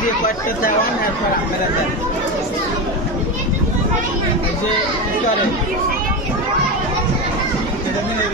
দিয়ে কয়েকটা দেওয়ান এরপর আপনারা দেন এই যে কি করেন এটা নিয়ে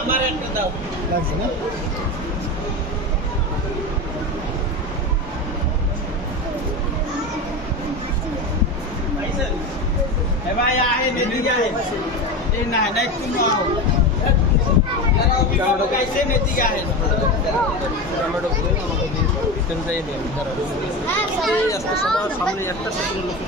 আমার একটা দাও লাগছে না ভাই আহে নেদিকে আহে এই না না একটু নাও টমেটো কাইছে নেদিকে আহে টমেটো দিয়ে আমাকে দিয়ে তিন যাই দেন ধরো এই আজকে সবার সামনে একটা সাথে লোক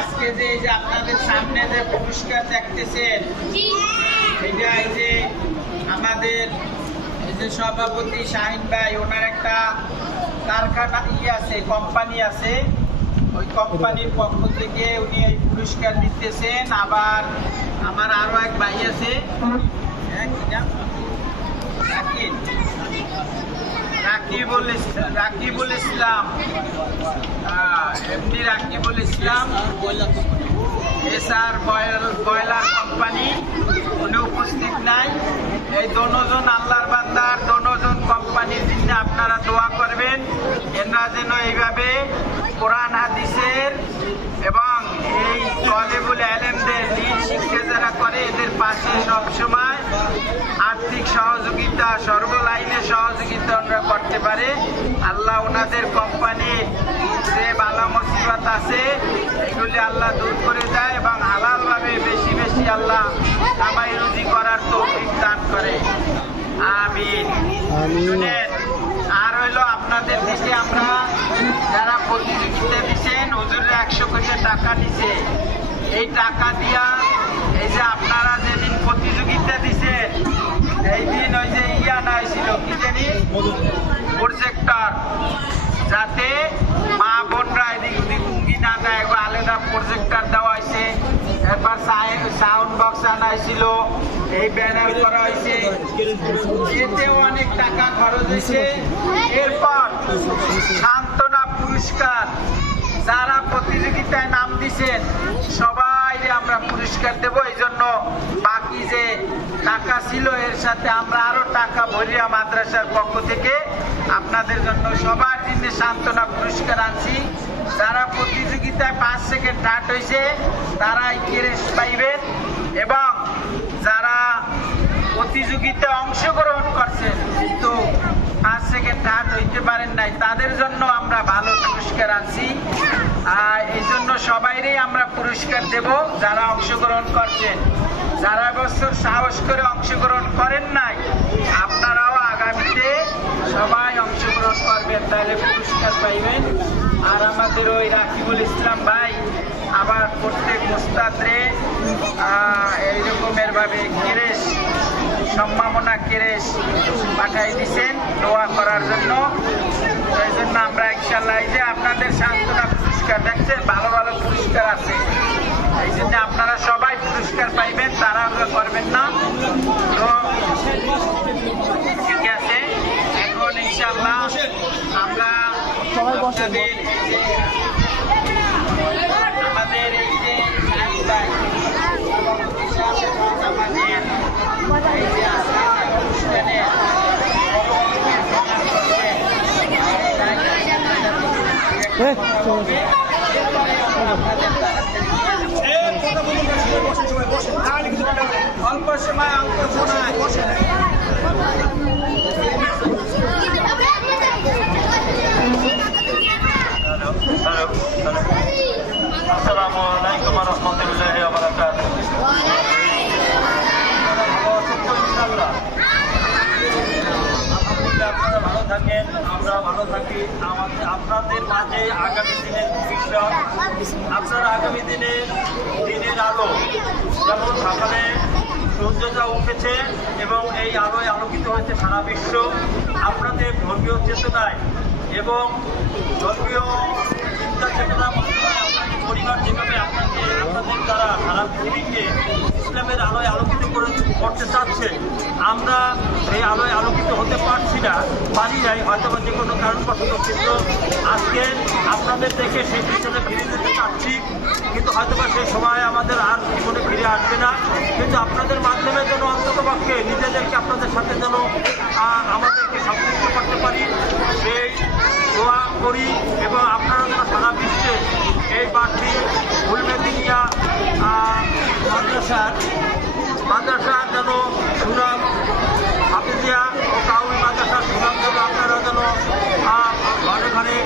আজকে যে আপনাদের সামনে যে পুরস্কার দেখতেছেন এটা এই যে আমাদের এই যে সভাপতি শাহিন ভাই ওনার একটা কারখানা আছে কোম্পানি আছে ওই কোম্পানির পক্ষ থেকে উনি এই পুরস্কার দিতেছেন আবার আমার আরো এক ভাই আছে রাকিবুল ইসলাম এমডি রাকিবুল ইসলাম এসআর বয়লার কোম্পানি উনি উপস্থিত নাই এই দোনোজন আল্লাহর বান্দার দোনোজন কোম্পানির জন্য আপনারা দোয়া করবেন এরা যেন এইভাবে কোরআন হাদিসের এবং এই তলেবুল আলেমদের দিন শিক্ষা যারা করে এদের পাশে সবসময় আর্থিক সহযোগিতা সর্বলাইনে সহযোগিতা ওনারা করতে পারে আল্লাহ ওনাদের কোম্পানির যে বালা মুসিবত আছে এগুলি আল্লাহ দূর করে দেয় এবং হালালভাবে বেশি বেশি আল্লাহ কামাই রুজি করার তৌফিক দান করে আমিন আর হইলো আপনাদের দেশে আমরা যারা প্রতিযোগিতা দিচ্ছেন হুজুরের 100 কোটি টাকা দিছে এই টাকা দিয়া এই যে আপনারা যেদিন প্রতিযোগিতা দিচ্ছেন এই দিন ওই যে ইয়া নাই ছিল কি জানি প্রজেক্টর যাতে মা বোনরা এদিক ওদিক উঙ্গি না দেয় একবার আলাদা প্রজেক্টর দেওয়া হয়েছে এরপর সাউন্ড বক্স আনা হয়েছিল এই ব্যানার করা হয়েছে এতেও অনেক টাকা খরচ হয়েছে এরপর সান্ত্বনা পুরস্কার যারা প্রতিযোগিতায় নাম দিচ্ছেন সবাই আমরা পুরস্কার দেব এই জন্য বাকি যে টাকা ছিল এর সাথে আমরা আরো টাকা ভরিয়া মাদ্রাসার পক্ষ থেকে আপনাদের জন্য সবার জন্য সান্ত্বনা পুরস্কার আনছি যারা প্রতিযোগিতায় 5 সেকেন্ড থার্ড হয়েছে তারাই ক্রেস্ট পাইবেন এবং যারা প্রতিযোগিতায় অংশগ্রহণ করছেন কিন্তু 5 সেকেন্ড থার্ড হইতে পারেন নাই তাদের জন্য আমরা ভালো পুরস্কার আনছি এই জন্য সবাইরই আমরা পুরস্কার দেব যারা অংশগ্রহণ করছেন যারা বছর সাহস করে অংশগ্রহণ করেন নাই আপনারাও আগামীতে সবাই অংশগ্রহণ করবেন তাহলে পুরস্কার পাইবেন আর আমাদের ওই রাকিবুল ইসলাম ভাই আবার প্রত্যেক মোস্তাদরে এইরকমের ভাবে কেরেশ সম্মাননা কেরেশ পাঠাই দিচ্ছেন দোয়া করার জন্য এই জন্য আমরা ইনশাআল্লাহ এই যে আপনাদের সান্ত্বনা পুরস্কার দেখছেন ভালো ভালো পুরস্কার আছে এই জন্য আপনারা সবাই পুরস্কার পাইবেন তারা আমরা করবেন না তো ঠিক আছে এখন ইনশাআল্লাহ আমরা আপনাদের আমাদের এই যে আমাদের এই যে অনুষ্ঠানে আপনাদের মাঝে আগামী দিনের ভবিষ্যৎ। আপনারা আগামী দিনের আলো, যেমন সকালে সূর্যটা উঠেছে এবং এই আলোয় আলোকিত হয়েছে সারা বিশ্ব, আপনাদের ধর্মীয় চেতনায় এবং ধর্মীয় চিন্তা চেতনা পরিবার যেভাবে আপনাদের দ্বারা সারা পৃথিবীকে ইসলামের আলোয় আলোকিত করতে চাচ্ছে, আমরা এই আলোয় আলোকিত হতে পারছি না, পারি নাই হয়তো বা যে কোনো কারণবশত, কিন্তু আজকে আপনাদের দেখে সেই পিছনে ফিরে যেতে চাচ্ছি, কিন্তু হয়তো বা সেই সময় আমাদের আর জীবনে ফিরে আসবে না। কিন্তু আপনাদের মাধ্যমে যেন অন্ততপক্ষে নিজেদেরকে আপনাদের সাথে যেন আমাদেরকে সম্পৃক্ত করতে পারি, সেই দোয়া করি। এবং আপনারা যেন সারা বিশ্বে এই বাড়তি হুলমেদিনিয়া মাদ্রাসার যেন সুনাম, হাফিজিয়া ও কাউমি মাদ্রাসার সুনাম যেন আপনারা যেন ঘরে ঘরে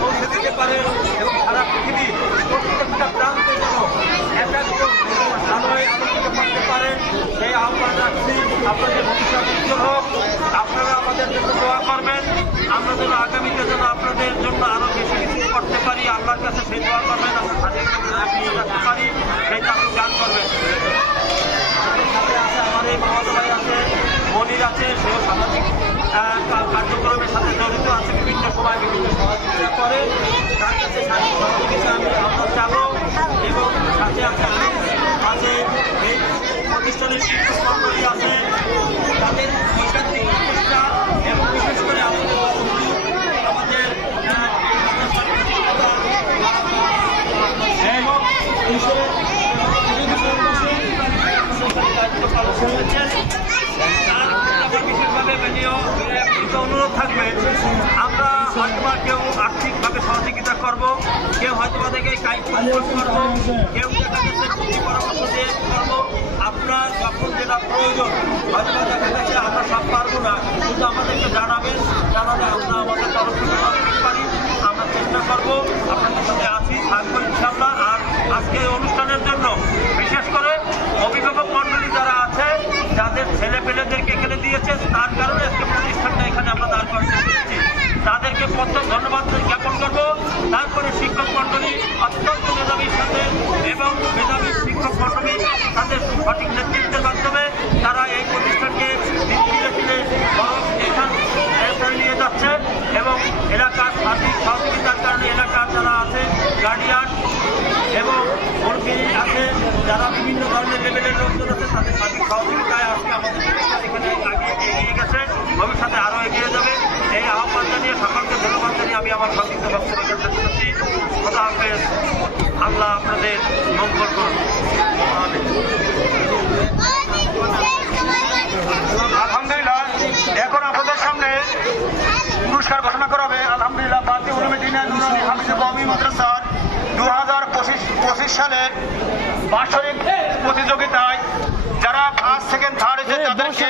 পৌঁছে দিতে পারেন এবং সারা পৃথিবীর প্রত্যেকটা প্রান্তে যেন একজন আলোয় আলোকিত করতে পারেন, সেই আহ্বান রাখছি। আপনাদের ভবিষ্যৎ উজ্জ্বল হোক, আপনারা আমাদের জন্য দোয়া করবেন, আমরা যেন আগামীতে যেন আপনাদের জন্য আরও বেশি কিছু করতে পারি, আল্লাহর কাছে সেই দোয়া করবেন, আমরা স্বাধীন রাখতে পারি, সেইটা আপনি গান করবেন। সাথে আছে আমার এই মামাতো ভাই আছে, মনির আছে, সেও সামাজিক কার্যক্রমের সাথে জড়িত আছে, বিভিন্ন সময় বিভিন্ন সহযোগিতা করে, তার কাছে সামাজিক সহযোগিতা আমরা চালক। এবং সাথে আছে আছে এই প্রতিষ্ঠানের শিক্ষক মন্ডলী আছে, তাদের ঐকান্তিক প্রচেষ্টা এবং বিশেষ করে আমাদের বিশেষভাবে অনুরোধ থাকবে, আমরা হয়তোবা কেউ আর্থিকভাবে সহযোগিতা করব, কেউ হয়তোবা থেকে কাইট করবো, কেউ দেখা যাচ্ছে বুদ্ধি পরামর্শ দিয়ে করবো। আপনার যখন যেটা প্রয়োজন, হয়তোবা দেখা যাচ্ছে আমরা সব পারবো না, কিন্তু আমাদেরকে জানাবেন, জানালে আমরা আমাদের তরফ থেকে সহযোগিতা পারি, আমরা চেষ্টা করবো, আপনাদের সাথে আছি, থাকবো ইনশাল্লাহ। আর আজকে এই অনুষ্ঠানের জন্য বিশেষ করে অভিভাবক মণ্ডলী যারা আছে, যাদের ছেলে পেলেদেরকে এখানে দিয়েছে, তার কারণে আজকে প্রতিষ্ঠানটা এখানে আমরা দাঁড় করাতে পেরেছি, তাদেরকে প্রথম ধন্যবাদ জ্ঞাপন করবো। তারপরে শিক্ষক মণ্ডলী অত্যন্ত মেধাবীর সাথে এবং মেধাবী শিক্ষক মণ্ডলী তাদের সঠিক নেতৃত্বের মাধ্যমে তারা এই প্রতিষ্ঠানকে ধীরে ধীরে এখানে নিয়ে যাচ্ছে এবং এলাকার সার্বিক সহযোগিতার কারণে এলাকার যারা আছে গার্ডিয়ান এবং কর্মী আছে, যারা বিভিন্ন ধরনের লেভেলের লোকজন আছে, তাদের সার্বিক সহযোগিতায় আজকে আমাদের এখানে এগিয়ে গেছে, ভবিষ্যতে আরও এগিয়ে যাবে। এই আহ্বান জানিয়ে সকলকে ধন্যবাদ জানিয়ে আমি আমার সংক্ষিপ্ত বক্তব্য শেষ করছি। খোদা হাফেজ, আল্লাহ আপনাদের মঙ্গল করুন। আলহামদুলিল্লাহ, এখন আপনাদের সামনে পুরস্কার ঘোষণা করা হবে। আলহামদুলিল্লাহ, বাতি উলুমে নুরানি হাফিজ কওমি মাদ্রাসার 2025 সালের বার্ষিক প্রতিযোগিতায় যারা ফার্স্ট সেকেন্ড থার্ড হয়েছে তাদেরকে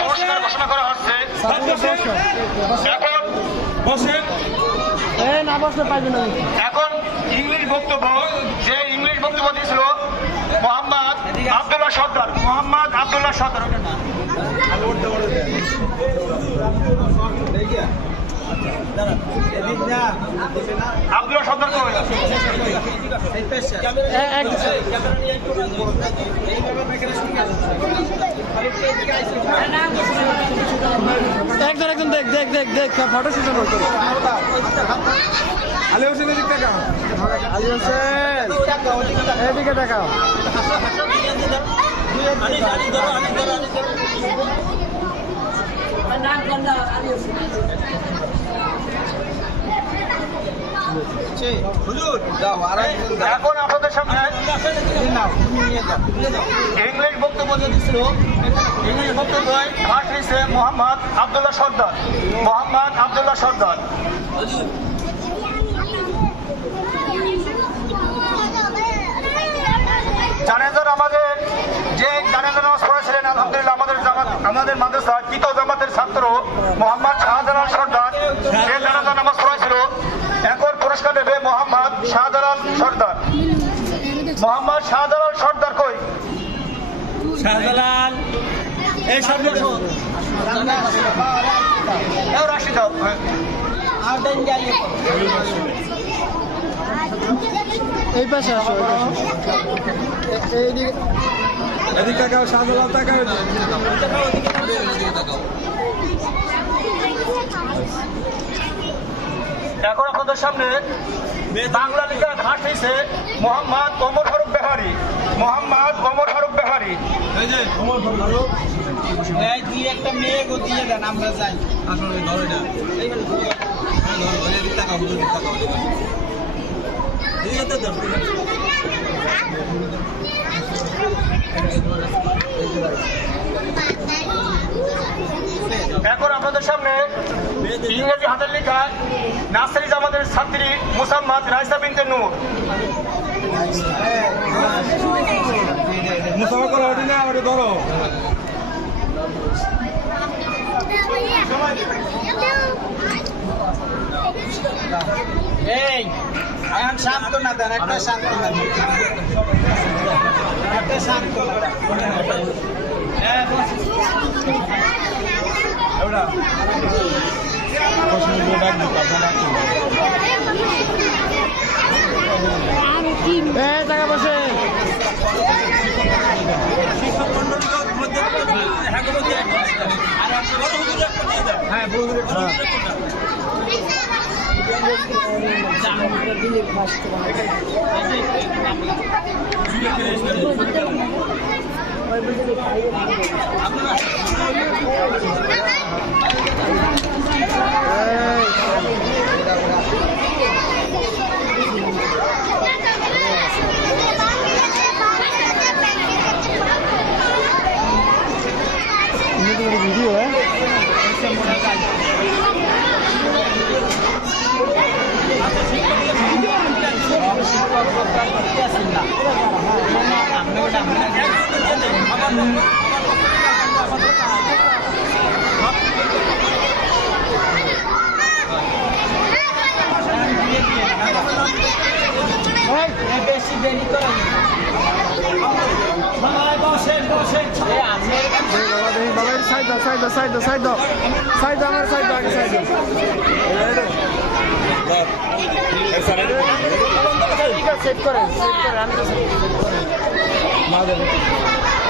পুরস্কার ঘোষণা করা হচ্ছে। এখন ইংলিশ বক্তব্য, যে ইংলিশ বক্তব্য দিয়েছিল মোহাম্মদ আব্দুল্লাহ সর্দার, আব্দুল্লাহ সর্দার একজন দেখ ফটো সেশন করতে আলী হোসেনের দিক থেকে আলী হোসেন এদিকে দেখাও। এখন আপনাদের সামনে ইংলিশ বক্তব্য দিয়েছিল, ইংলিশ বক্তব্য ফার্স্ট হয়েছে মোহাম্মদ আব্দুল্লাহ সর্দার। জানাজার আমাদের যে জানাজা নামাজ পড়েছিলেন আলহামদুলিল্লাহ আমাদের মাদ্রাসার কিতো জামাতের ছাত্র মোহাম্মদ শাহজালাল সর্দার, সে জানাজা নামাজ পড়েছিল। এখন পুরস্কার দেবে মোহাম্মদ শাহজালাল সর্দার। কই শাহজালাল? এই সর্দার রাশি দাও। এই পাশে আসো এইদিকে এদিকে তাকাও শাহজালাল তাকাও এখন আপনাদের সামনে বাংলা লেখা ঘাট হয়েছে মোহাম্মদ ওমর ফারুক বেহারি। মোহাম্মদ ওমর ফারুক বেহারি। দুই একটা মেয়ে গো দিয়ে দেন আমরা যাই। এখন আপনাদের সামনে ইংরেজি হাতের লেখা নার্সারি জামাতের ছাত্রী মুসাম্মাদ রাইসা বিনতে নূর। মুসাফা করো ওটা না ওটা ধরো এই এখন শান্ত না দেন, একটা শান্ত না দেন, একটা শান্ত না টাকা বসে ভিডিও বেশি দেরি করা সাইড আমার সাইড আগে সাইড সেট করেন আমি তো